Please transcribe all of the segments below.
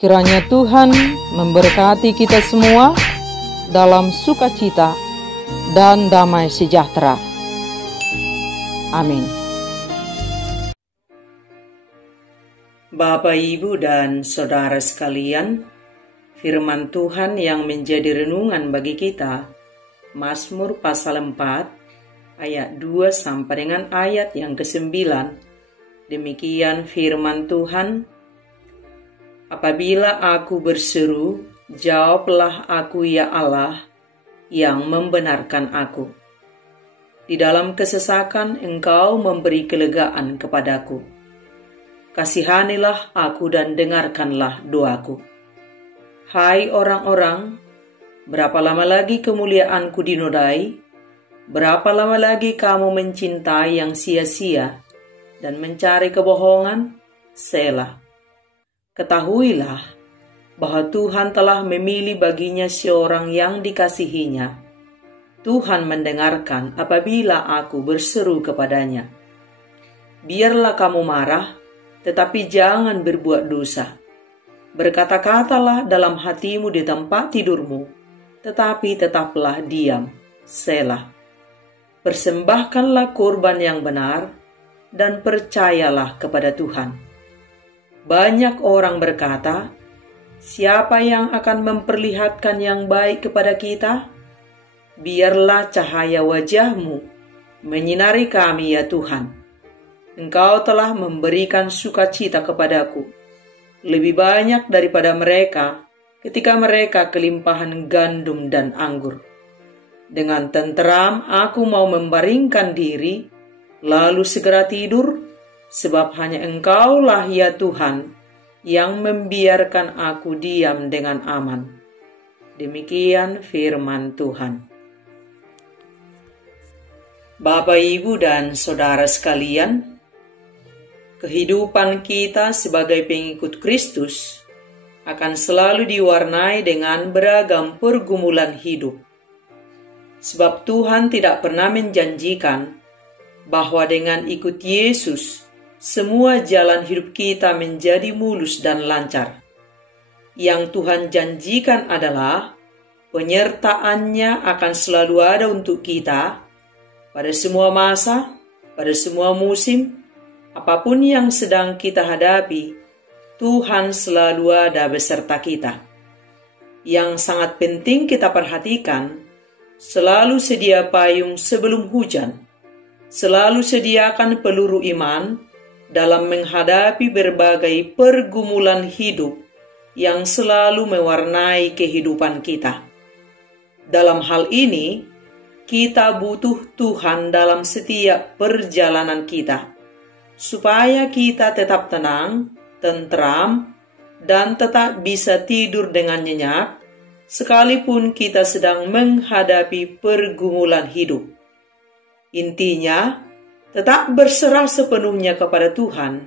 Kiranya Tuhan memberkati kita semua dalam sukacita dan damai sejahtera. Amin. Bapak, Ibu, dan Saudara sekalian, firman Tuhan yang menjadi renungan bagi kita, Mazmur pasal 4, ayat 2 sampai dengan ayat yang ke-9. Demikian firman Tuhan, apabila aku berseru, jawablah aku ya Allah, yang membenarkan aku. Di dalam kesesakan Engkau memberi kelegaan kepadaku. Kasihanilah aku dan dengarkanlah doaku. Hai orang-orang, berapa lama lagi kemuliaanku dinodai? Berapa lama lagi kamu mencintai yang sia-sia dan mencari kebohongan? Selah. Ketahuilah bahwa Tuhan telah memilih baginya seorang yang dikasihinya. Tuhan mendengarkan apabila aku berseru kepadanya. Biarlah kamu marah, tetapi jangan berbuat dosa. Berkata-katalah dalam hatimu di tempat tidurmu, tetapi tetaplah diam. Selah. Persembahkanlah kurban yang benar, dan percayalah kepada Tuhan. Banyak orang berkata, siapa yang akan memperlihatkan yang baik kepada kita? Biarlah cahaya wajah-Mu menyinari kami ya Tuhan. Engkau telah memberikan sukacita kepadaku, lebih banyak daripada mereka ketika mereka kelimpahan gandum dan anggur. Dengan tenteram aku mau membaringkan diri, lalu segera tidur, sebab hanya Engkaulah ya Tuhan yang membiarkan aku diam dengan aman. Demikian firman Tuhan. Bapak, Ibu, dan Saudara sekalian, kehidupan kita sebagai pengikut Kristus akan selalu diwarnai dengan beragam pergumulan hidup. Sebab Tuhan tidak pernah menjanjikan bahwa dengan ikut Yesus, semua jalan hidup kita menjadi mulus dan lancar. Yang Tuhan janjikan adalah penyertaan-Nya akan selalu ada untuk kita pada semua masa, pada semua musim, apapun yang sedang kita hadapi, Tuhan selalu ada beserta kita. Yang sangat penting kita perhatikan, selalu sedia payung sebelum hujan. Selalu sediakan peluru iman dalam menghadapi berbagai pergumulan hidup yang selalu mewarnai kehidupan kita. Dalam hal ini, kita butuh Tuhan dalam setiap perjalanan kita, supaya kita tetap tenang, tentram, dan tetap bisa tidur dengan nyenyak, sekalipun kita sedang menghadapi pergumulan hidup. Intinya, tetap berserah sepenuhnya kepada Tuhan,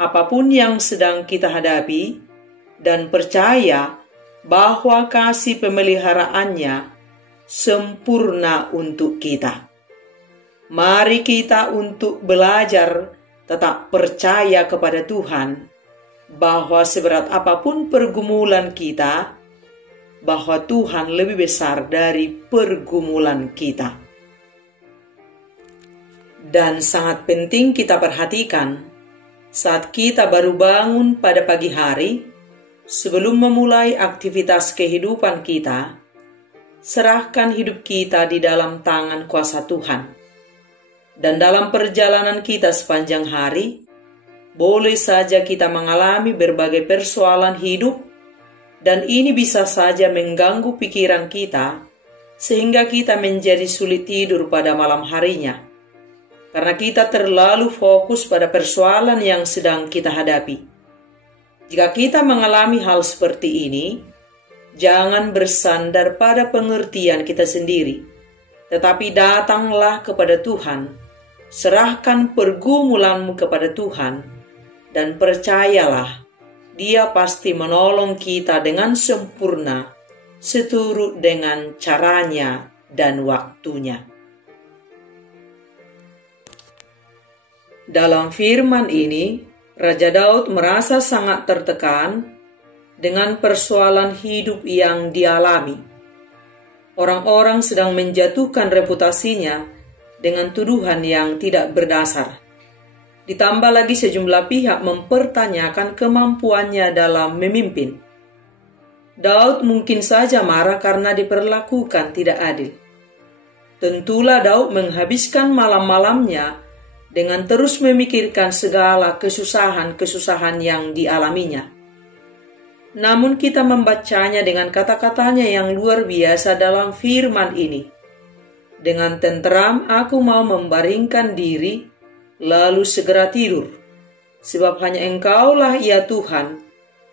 apapun yang sedang kita hadapi, dan percaya bahwa kasih pemeliharaannya sempurna untuk kita. Mari kita untuk belajar tetap percaya kepada Tuhan, bahwa seberat apapun pergumulan kita, bahwa Tuhan lebih besar dari pergumulan kita. Dan sangat penting kita perhatikan, saat kita baru bangun pada pagi hari, sebelum memulai aktivitas kehidupan kita, serahkan hidup kita di dalam tangan kuasa Tuhan. Dan dalam perjalanan kita sepanjang hari, boleh saja kita mengalami berbagai persoalan hidup, dan ini bisa saja mengganggu pikiran kita, sehingga kita menjadi sulit tidur pada malam harinya, karena kita terlalu fokus pada persoalan yang sedang kita hadapi. Jika kita mengalami hal seperti ini, jangan bersandar pada pengertian kita sendiri, tetapi datanglah kepada Tuhan, serahkan pergumulanmu kepada Tuhan, dan percayalah, Dia pasti menolong kita dengan sempurna, seturut dengan caranya dan waktunya. Dalam firman ini, Raja Daud merasa sangat tertekan dengan persoalan hidup yang dialami. Orang-orang sedang menjatuhkan reputasinya dengan tuduhan yang tidak berdasar. Ditambah lagi sejumlah pihak mempertanyakan kemampuannya dalam memimpin. Daud mungkin saja marah karena diperlakukan tidak adil. Tentulah Daud menghabiskan malam-malamnya dengan terus memikirkan segala kesusahan-kesusahan yang dialaminya. Namun kita membacanya dengan kata-katanya yang luar biasa dalam firman ini. Dengan tenteram aku mau membaringkan diri, lalu segera tidur, sebab hanya Engkaulah ya Tuhan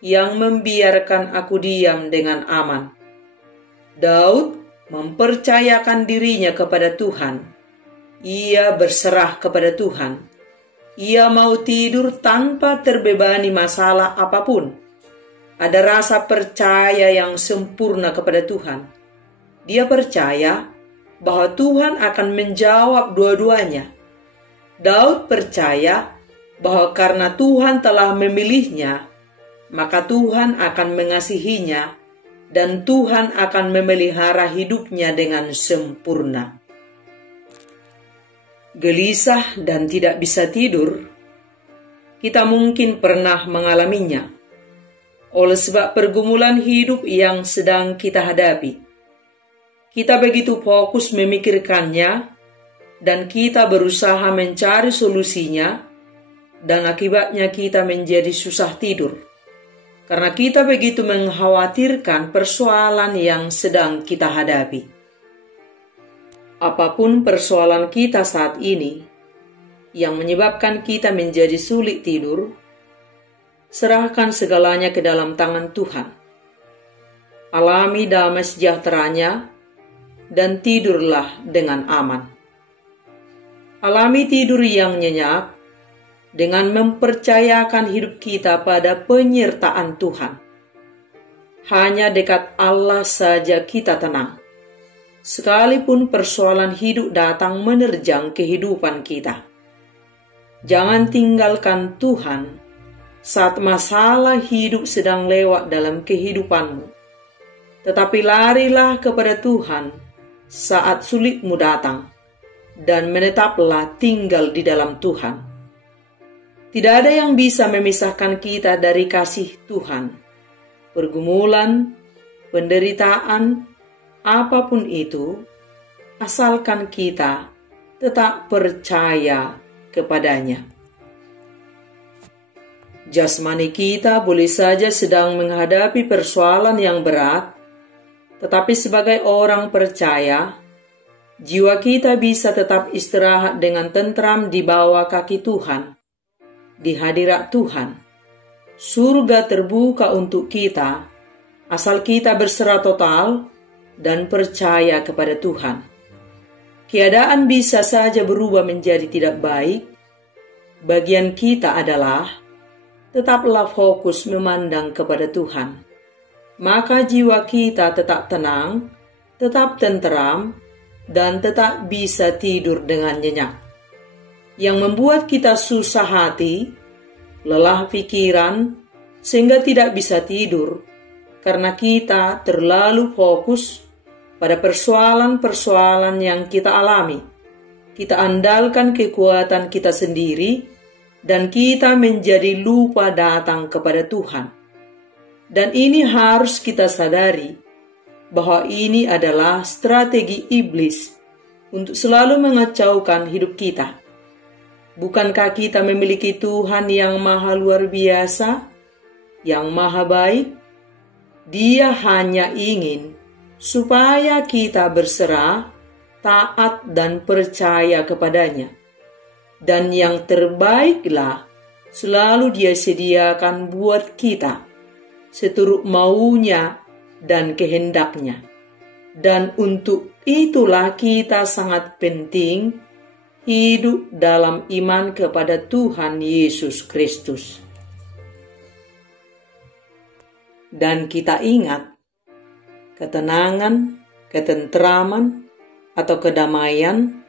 yang membiarkan aku diam dengan aman. Daud mempercayakan dirinya kepada Tuhan. Ia berserah kepada Tuhan. Ia mau tidur tanpa terbebani masalah apapun. Ada rasa percaya yang sempurna kepada Tuhan. Dia percaya bahwa Tuhan akan menjawab dua-duanya. Daud percaya bahwa karena Tuhan telah memilihnya, maka Tuhan akan mengasihinya dan Tuhan akan memelihara hidupnya dengan sempurna. Gelisah dan tidak bisa tidur, kita mungkin pernah mengalaminya oleh sebab pergumulan hidup yang sedang kita hadapi. Kita begitu fokus memikirkannya dan kita berusaha mencari solusinya, dan akibatnya kita menjadi susah tidur. Karena kita begitu mengkhawatirkan persoalan yang sedang kita hadapi. Apapun persoalan kita saat ini yang menyebabkan kita menjadi sulit tidur, serahkan segalanya ke dalam tangan Tuhan. Alami damai sejahteranya dan tidurlah dengan aman. Alami tidur yang nyenyak dengan mempercayakan hidup kita pada penyertaan Tuhan. Hanya dekat Allah saja kita tenang. Sekalipun persoalan hidup datang menerjang kehidupan kita. Jangan tinggalkan Tuhan saat masalah hidup sedang lewat dalam kehidupanmu. Tetapi larilah kepada Tuhan saat sulitmu datang. Dan menetaplah tinggal di dalam Tuhan. Tidak ada yang bisa memisahkan kita dari kasih Tuhan. Pergumulan, penderitaan, apapun itu, asalkan kita tetap percaya kepadanya. Jasmani kita boleh saja sedang menghadapi persoalan yang berat, tetapi sebagai orang percaya, jiwa kita bisa tetap istirahat dengan tentram di bawah kaki Tuhan, di hadirat Tuhan. Surga terbuka untuk kita, asal kita berserah total dan percaya kepada Tuhan. Keadaan bisa saja berubah menjadi tidak baik. Bagian kita adalah tetaplah fokus memandang kepada Tuhan. Maka jiwa kita tetap tenang, tetap tenteram, dan tetap bisa tidur dengan nyenyak. Yang membuat kita susah hati, lelah pikiran, sehingga tidak bisa tidur, karena kita terlalu fokus pada persoalan-persoalan yang kita alami. Kita andalkan kekuatan kita sendiri, dan kita menjadi lupa datang kepada Tuhan. Dan ini harus kita sadari, bahwa ini adalah strategi iblis untuk selalu mengacaukan hidup kita. Bukankah kita memiliki Tuhan yang maha luar biasa, yang maha baik? Dia hanya ingin supaya kita berserah, taat dan percaya kepadanya. Dan yang terbaiklah selalu Dia sediakan buat kita, seturut maunya dan kehendaknya. Dan untuk itulah kita sangat penting hidup dalam iman kepada Tuhan Yesus Kristus. Dan kita ingat, ketenangan, ketentraman, atau kedamaian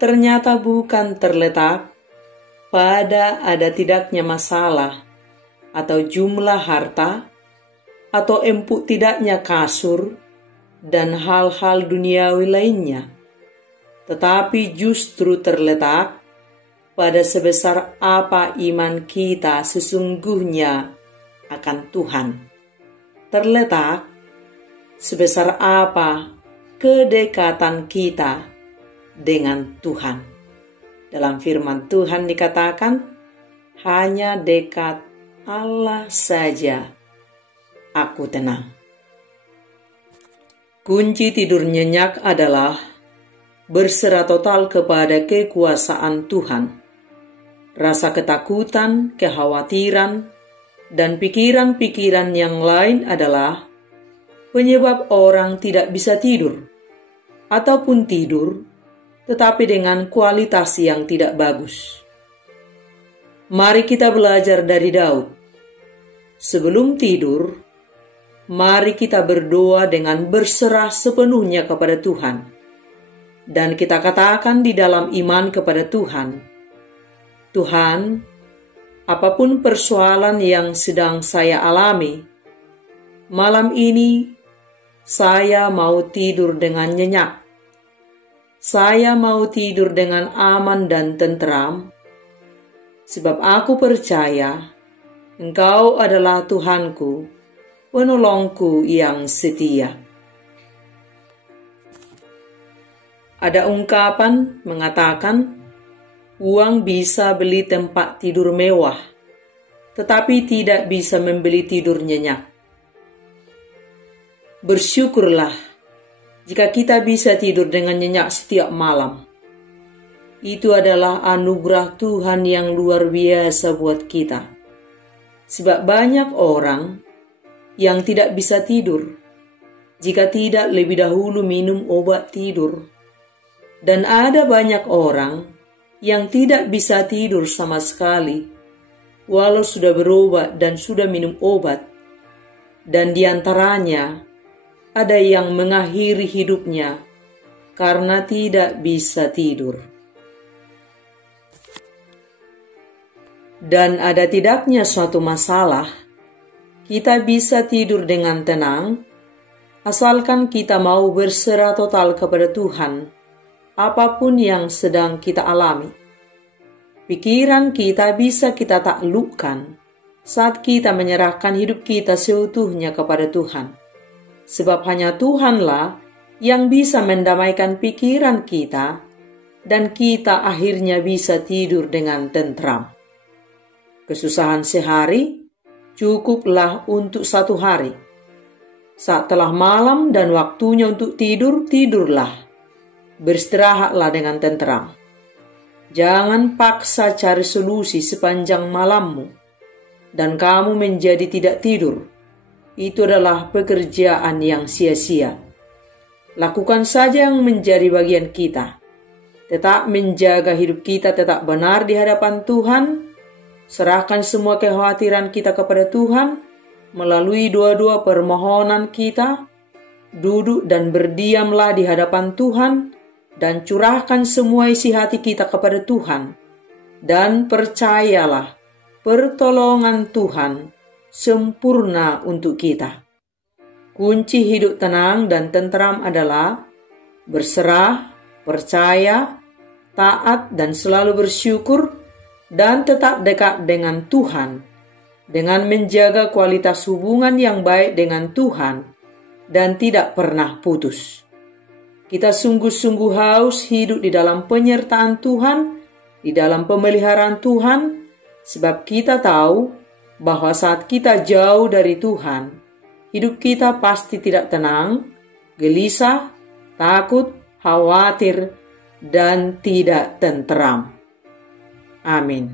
ternyata bukan terletak pada ada tidaknya masalah atau jumlah harta atau empuk tidaknya kasur dan hal-hal duniawi lainnya, tetapi justru terletak pada sebesar apa iman kita sesungguhnya akan Tuhan. Terletak sebesar apa kedekatan kita dengan Tuhan. Dalam firman Tuhan dikatakan, hanya dekat Allah saja aku tenang. Kunci tidur nyenyak adalah berserah total kepada kekuasaan Tuhan. Rasa ketakutan, kekhawatiran, dan pikiran-pikiran yang lain adalah penyebab orang tidak bisa tidur, ataupun tidur, tetapi dengan kualitas yang tidak bagus. Mari kita belajar dari Daud. Sebelum tidur, mari kita berdoa dengan berserah sepenuhnya kepada Tuhan. Dan kita katakan di dalam iman kepada Tuhan, Tuhan, apapun persoalan yang sedang saya alami, malam ini saya mau tidur dengan nyenyak. Saya mau tidur dengan aman dan tentram, sebab aku percaya Engkau adalah Tuhanku, penolongku yang setia. Ada ungkapan mengatakan, uang bisa beli tempat tidur mewah, tetapi tidak bisa membeli tidur nyenyak. Bersyukurlah jika kita bisa tidur dengan nyenyak setiap malam. Itu adalah anugerah Tuhan yang luar biasa buat kita. Sebab banyak orang yang tidak bisa tidur jika tidak lebih dahulu minum obat tidur. Dan ada banyak orang yang tidak bisa tidur sama sekali, walau sudah berobat dan sudah minum obat. Dan di antaranya ada yang mengakhiri hidupnya karena tidak bisa tidur. Dan ada tidaknya suatu masalah, kita bisa tidur dengan tenang, asalkan kita mau berserah total kepada Tuhan, apapun yang sedang kita alami. Pikiran kita bisa kita taklukkan saat kita menyerahkan hidup kita seutuhnya kepada Tuhan. Sebab hanya Tuhanlah yang bisa mendamaikan pikiran kita, dan kita akhirnya bisa tidur dengan tentram. Kesusahan sehari cukuplah untuk 1 hari. Saat telah malam dan waktunya untuk tidur, tidurlah. Beristirahatlah dengan tenteram. Jangan paksa cari solusi sepanjang malammu, dan kamu menjadi tidak tidur. Itu adalah pekerjaan yang sia-sia. Lakukan saja yang menjadi bagian kita. Tetap menjaga hidup kita tetap benar di hadapan Tuhan. Serahkan semua kekhawatiran kita kepada Tuhan melalui doa-doa permohonan kita. Duduk dan berdiamlah di hadapan Tuhan dan curahkan semua isi hati kita kepada Tuhan. Dan percayalah, pertolongan Tuhan sempurna untuk kita. Kunci hidup tenang dan tentram adalah berserah, percaya, taat dan selalu bersyukur, dan tetap dekat dengan Tuhan, dengan menjaga kualitas hubungan yang baik dengan Tuhan, dan tidak pernah putus. Kita sungguh-sungguh haus hidup di dalam penyertaan Tuhan, di dalam pemeliharaan Tuhan, sebab kita tahu bahwa saat kita jauh dari Tuhan, hidup kita pasti tidak tenang, gelisah, takut, khawatir, dan tidak tentram. Amin.